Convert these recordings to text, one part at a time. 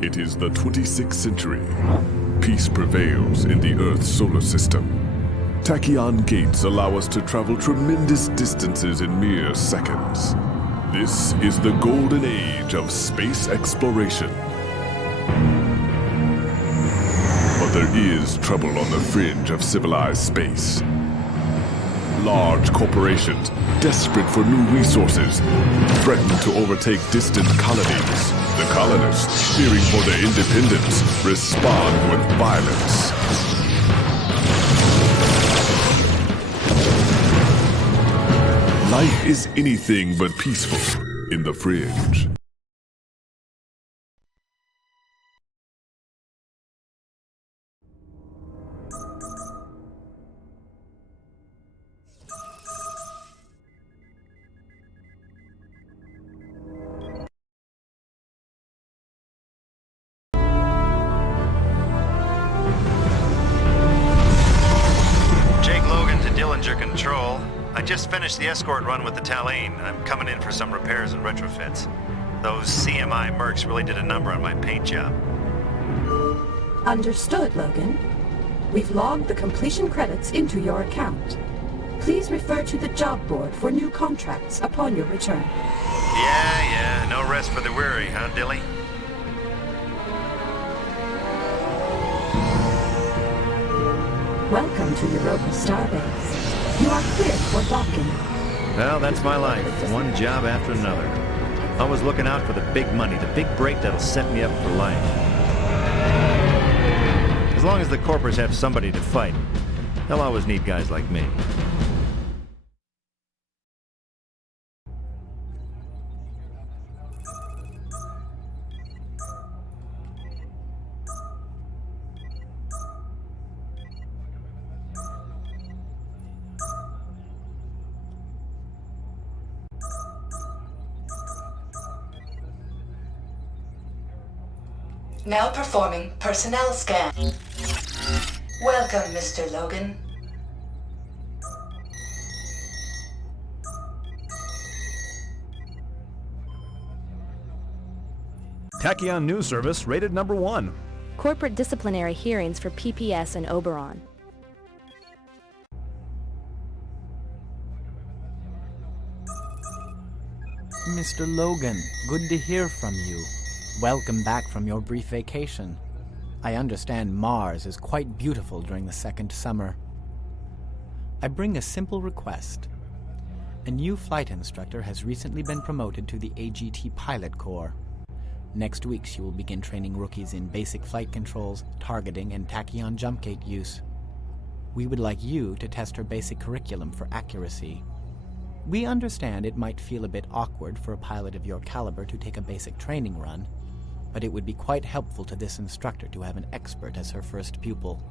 It is the 26th century. Peace prevails in the Earth's solar system. Tachyon gates allow us to travel tremendous distances in mere seconds. This is the golden age of space exploration. But there is trouble on the fringe of civilized space. Large corporations, desperate for new resources, threaten to overtake distant colonies. The colonists, fearing for their independence, respond with violence. Life is anything but peaceful in the Fringe. Control. I just finished the escort run with the Tachyon. I'm coming in for some repairs and retrofits. Those CMI mercs really did a number on my paint job. Understood, Logan. We've logged the completion credits into your account. Please refer to the job board for new contracts upon your return. Yeah, no rest for the weary, huh, Dilly? Welcome to Europa Starbase. You are cleared for docking. Well, that's my life. One job after another. Always looking out for the big money, the big break that'll set me up for life. As long as the corporates have somebody to fight, they'll always need guys like me. Now performing personnel scan. Welcome, Mr. Logan. Tachyon News Service rated number 1. Corporate disciplinary hearings for PPS and Oberon. Mr. Logan, good to hear from you. Welcome back from your brief vacation. I understand Mars is quite beautiful during the second summer. I bring a simple request. A new flight instructor has recently been promoted to the AGT Pilot Corps. Next week she will begin training rookies in basic flight controls, targeting, and Tachyon jump gate use. We would like you to test her basic curriculum for accuracy. We understand it might feel a bit awkward for a pilot of your caliber to take a basic training run, but it would be quite helpful to this instructor to have an expert as her first pupil.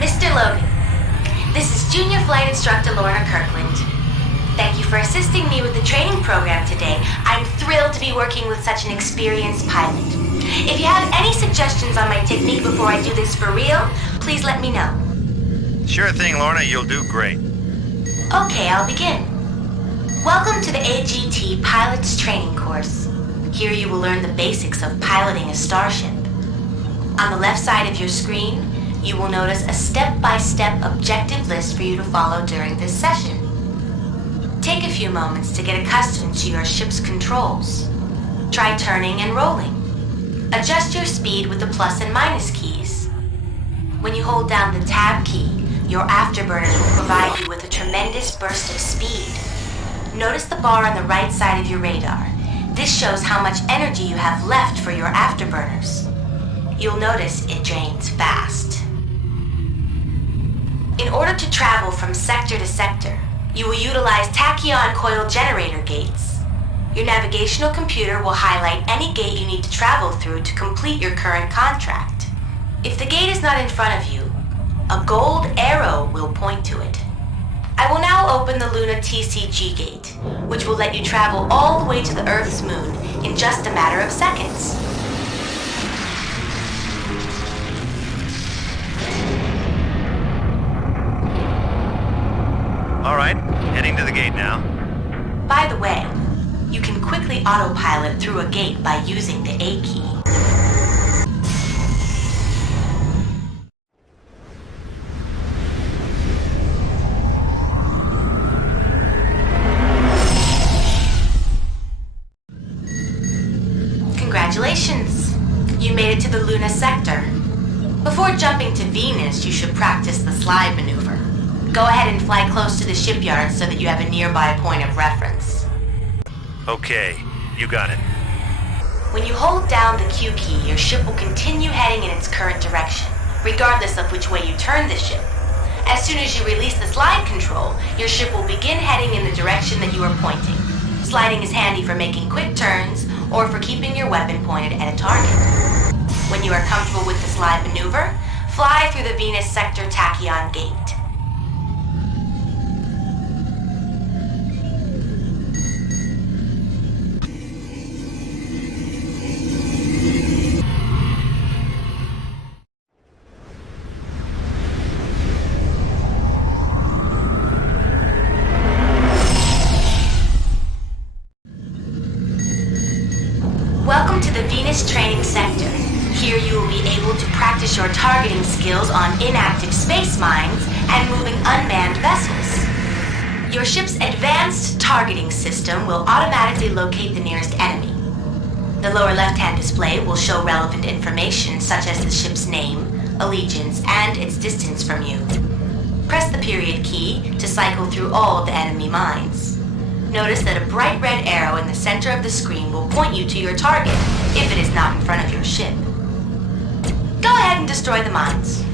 Mr. Logan, this is Junior Flight Instructor Lorna Kirkland. Thank you for assisting me with the training program today. I'm thrilled to be working with such an experienced pilot. If you have any suggestions on my technique before I do this for real, please let me know. Sure thing, Lorna. You'll do great. Okay, I'll begin. Welcome to the AGT Pilot's Training Course. Here you will learn the basics of piloting a starship. On the left side of your screen, you will notice a step-by-step objective list for you to follow during this session. Take a few moments to get accustomed to your ship's controls. Try turning and rolling. Adjust your speed with the plus and minus keys. When you hold down the tab key, your afterburners will provide you with a tremendous burst of speed. Notice the bar on the right side of your radar. This shows how much energy you have left for your afterburners. You'll notice it drains fast. In order to travel from sector to sector, you will utilize Tachyon coil generator gates. Your navigational computer will highlight any gate you need to travel through to complete your current contract. If the gate is not in front of you, a gold arrow will point to it. I will now open the Luna TCG gate, which will let you travel all the way to the Earth's moon in just a matter of seconds. All right, heading to the gate now. By the way, you can quickly autopilot through a gate by using the A key. Congratulations! You made it to the Luna sector. Before jumping to Venus, you should practice the slide maneuver. Go ahead and fly close to the shipyard so that you have a nearby point of reference. Okay, you got it. When you hold down the Q key, your ship will continue heading in its current direction, regardless of which way you turn the ship. As soon as you release the slide control, your ship will begin heading in the direction that you are pointing. Sliding is handy for making quick turns or for keeping your weapon pointed at a target. When you are comfortable with the slide maneuver, fly through the Venus sector Tachyon gate. Welcome to the Venus Training Sector. Here you will be able to practice your targeting skills on inactive space mines and moving unmanned vessels. Your ship's advanced targeting system will automatically locate the nearest enemy. The lower left-hand display will show relevant information such as the ship's name, allegiance, and its distance from you. Press the period key to cycle through all of the enemy mines. Notice that a bright red arrow in the center of the screen will point you to your target if it is not in front of your ship. Go ahead and destroy the mines.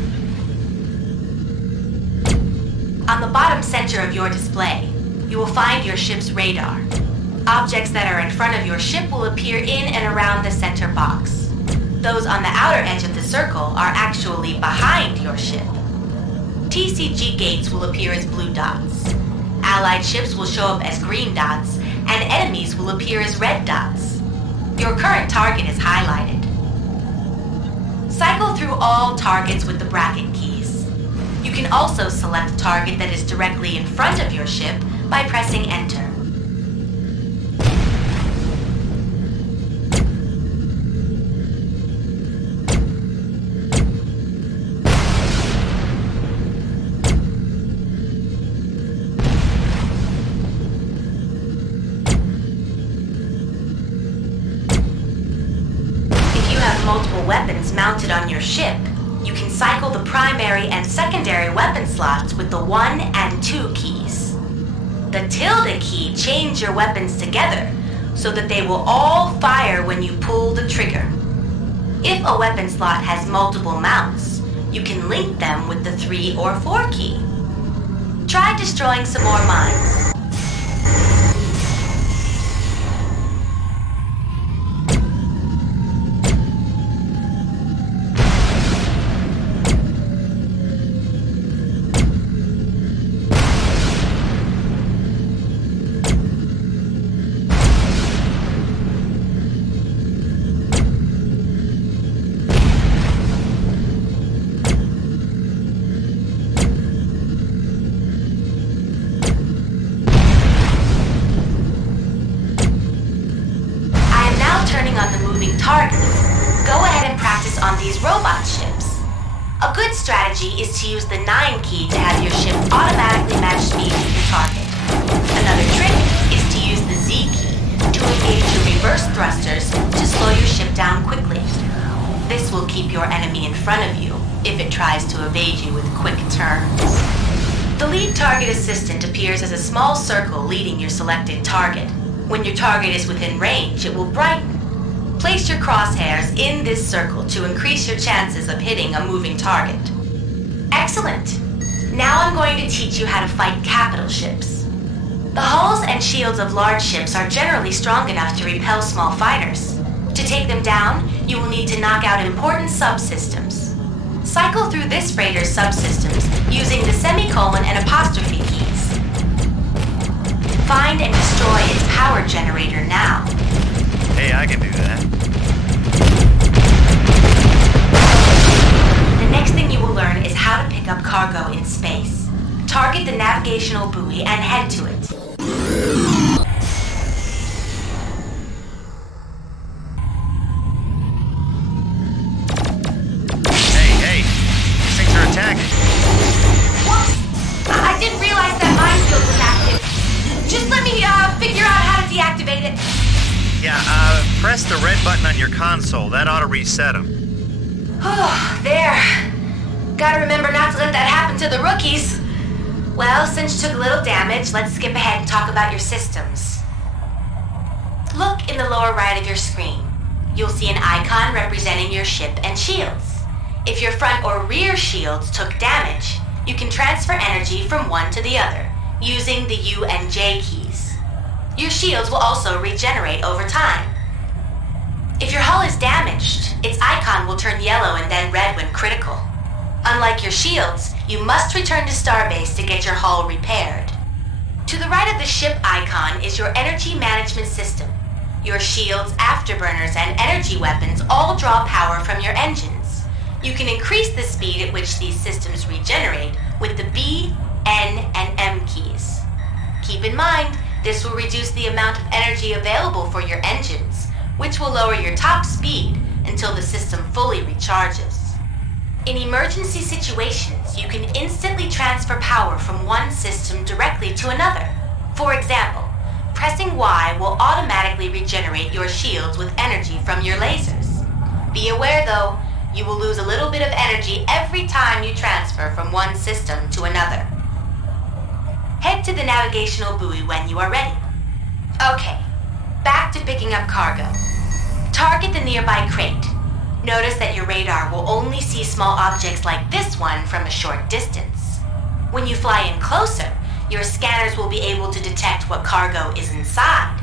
On the bottom center of your display, you will find your ship's radar. Objects that are in front of your ship will appear in and around the center box. Those on the outer edge of the circle are actually behind your ship. TCG gates will appear as blue dots. Allied ships will show up as green dots, and enemies will appear as red dots. Your current target is highlighted. Cycle through all targets with the bracket keys. You can also select a target that is directly in front of your ship by pressing Enter. Multiple weapons mounted on your ship, you can cycle the primary and secondary weapon slots with the 1 and 2 keys. The tilde key chains your weapons together so that they will all fire when you pull the trigger. If a weapon slot has multiple mounts, you can link them with the 3 or 4 key. Try destroying some more mines. robot ships. A good strategy is to use the 9 key to have your ship automatically match speed to your target. Another trick is to use the Z key to engage your reverse thrusters to slow your ship down quickly. This will keep your enemy in front of you if it tries to evade you with quick turns. The lead target assistant appears as a small circle leading your selected target. When your target is within range, it will brighten. Place your crosshairs in this circle to increase your chances of hitting a moving target. Excellent! Now I'm going to teach you how to fight capital ships. The hulls and shields of large ships are generally strong enough to repel small fighters. To take them down, you will need to knock out important subsystems. Cycle through this freighter's subsystems using the semicolon and apostrophe keys. Find and destroy its power generator now. Hey, I can do that. The next thing you will learn is how to pick up cargo in space. Target the navigational buoy and head to it. Hey, these things are attacking. What? I didn't realize that minefield was active. Just let me figure out how to deactivate it. Yeah, press the red button on your console. That ought to reset them. Oh, there. Gotta remember not to let that happen to the rookies. Well, since you took a little damage, let's skip ahead and talk about your systems. Look in the lower right of your screen. You'll see an icon representing your ship and shields. If your front or rear shields took damage, you can transfer energy from one to the other using the U and J keys. Your shields will also regenerate over time. If your hull is damaged, its icon will turn yellow and then red when critical. Unlike your shields, you must return to Starbase to get your hull repaired. To the right of the ship icon is your energy management system. Your shields, afterburners, and energy weapons all draw power from your engines. You can increase the speed at which these systems regenerate with the B, N, and M keys. Keep in mind, this will reduce the amount of energy available for your engines, which will lower your top speed until the system fully recharges. In emergency situations, you can instantly transfer power from one system directly to another. For example, pressing Y will automatically regenerate your shields with energy from your lasers. Be aware though, you will lose a little bit of energy every time you transfer from one system to another. Head to the navigational buoy when you are ready. Okay, back to picking up cargo. Target the nearby crate. Notice that your radar will only see small objects like this one from a short distance. When you fly in closer, your scanners will be able to detect what cargo is inside.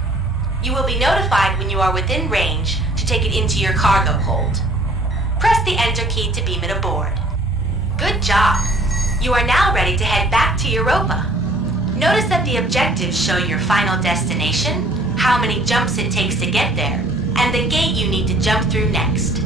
You will be notified when you are within range to take it into your cargo hold. Press the Enter key to beam it aboard. Good job! You are now ready to head back to Europa. Notice that the objectives show your final destination, how many jumps it takes to get there, and the gate you need to jump through next.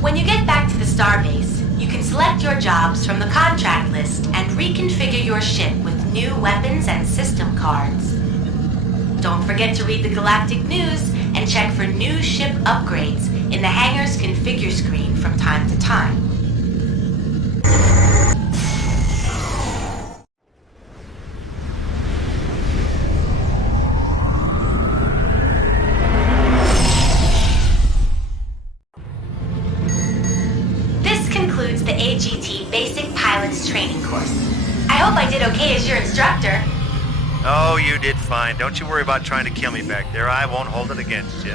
When you get back to the Starbase, you can select your jobs from the contract list and reconfigure your ship with new weapons and system cards. Don't forget to read the galactic news and check for new ship upgrades in the hangar's configure screen from time to time. This concludes the AGT Basic Pilots Training course. I hope I did okay as your instructor. Oh, you did fine. Don't you worry about trying to kill me back there. I won't hold it against you.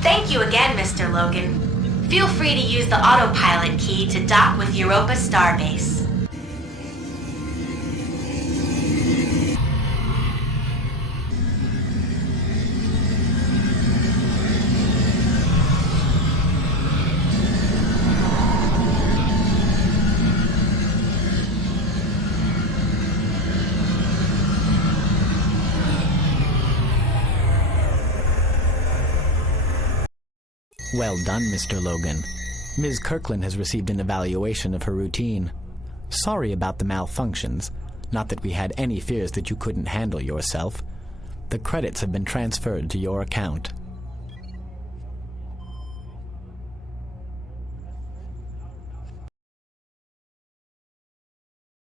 Thank you again, Mr. Logan. Feel free to use the autopilot key to dock with Europa Starbase. Well done, Mr. Logan. Ms. Kirkland has received an evaluation of her routine. Sorry about the malfunctions. Not that we had any fears that you couldn't handle yourself. The credits have been transferred to your account.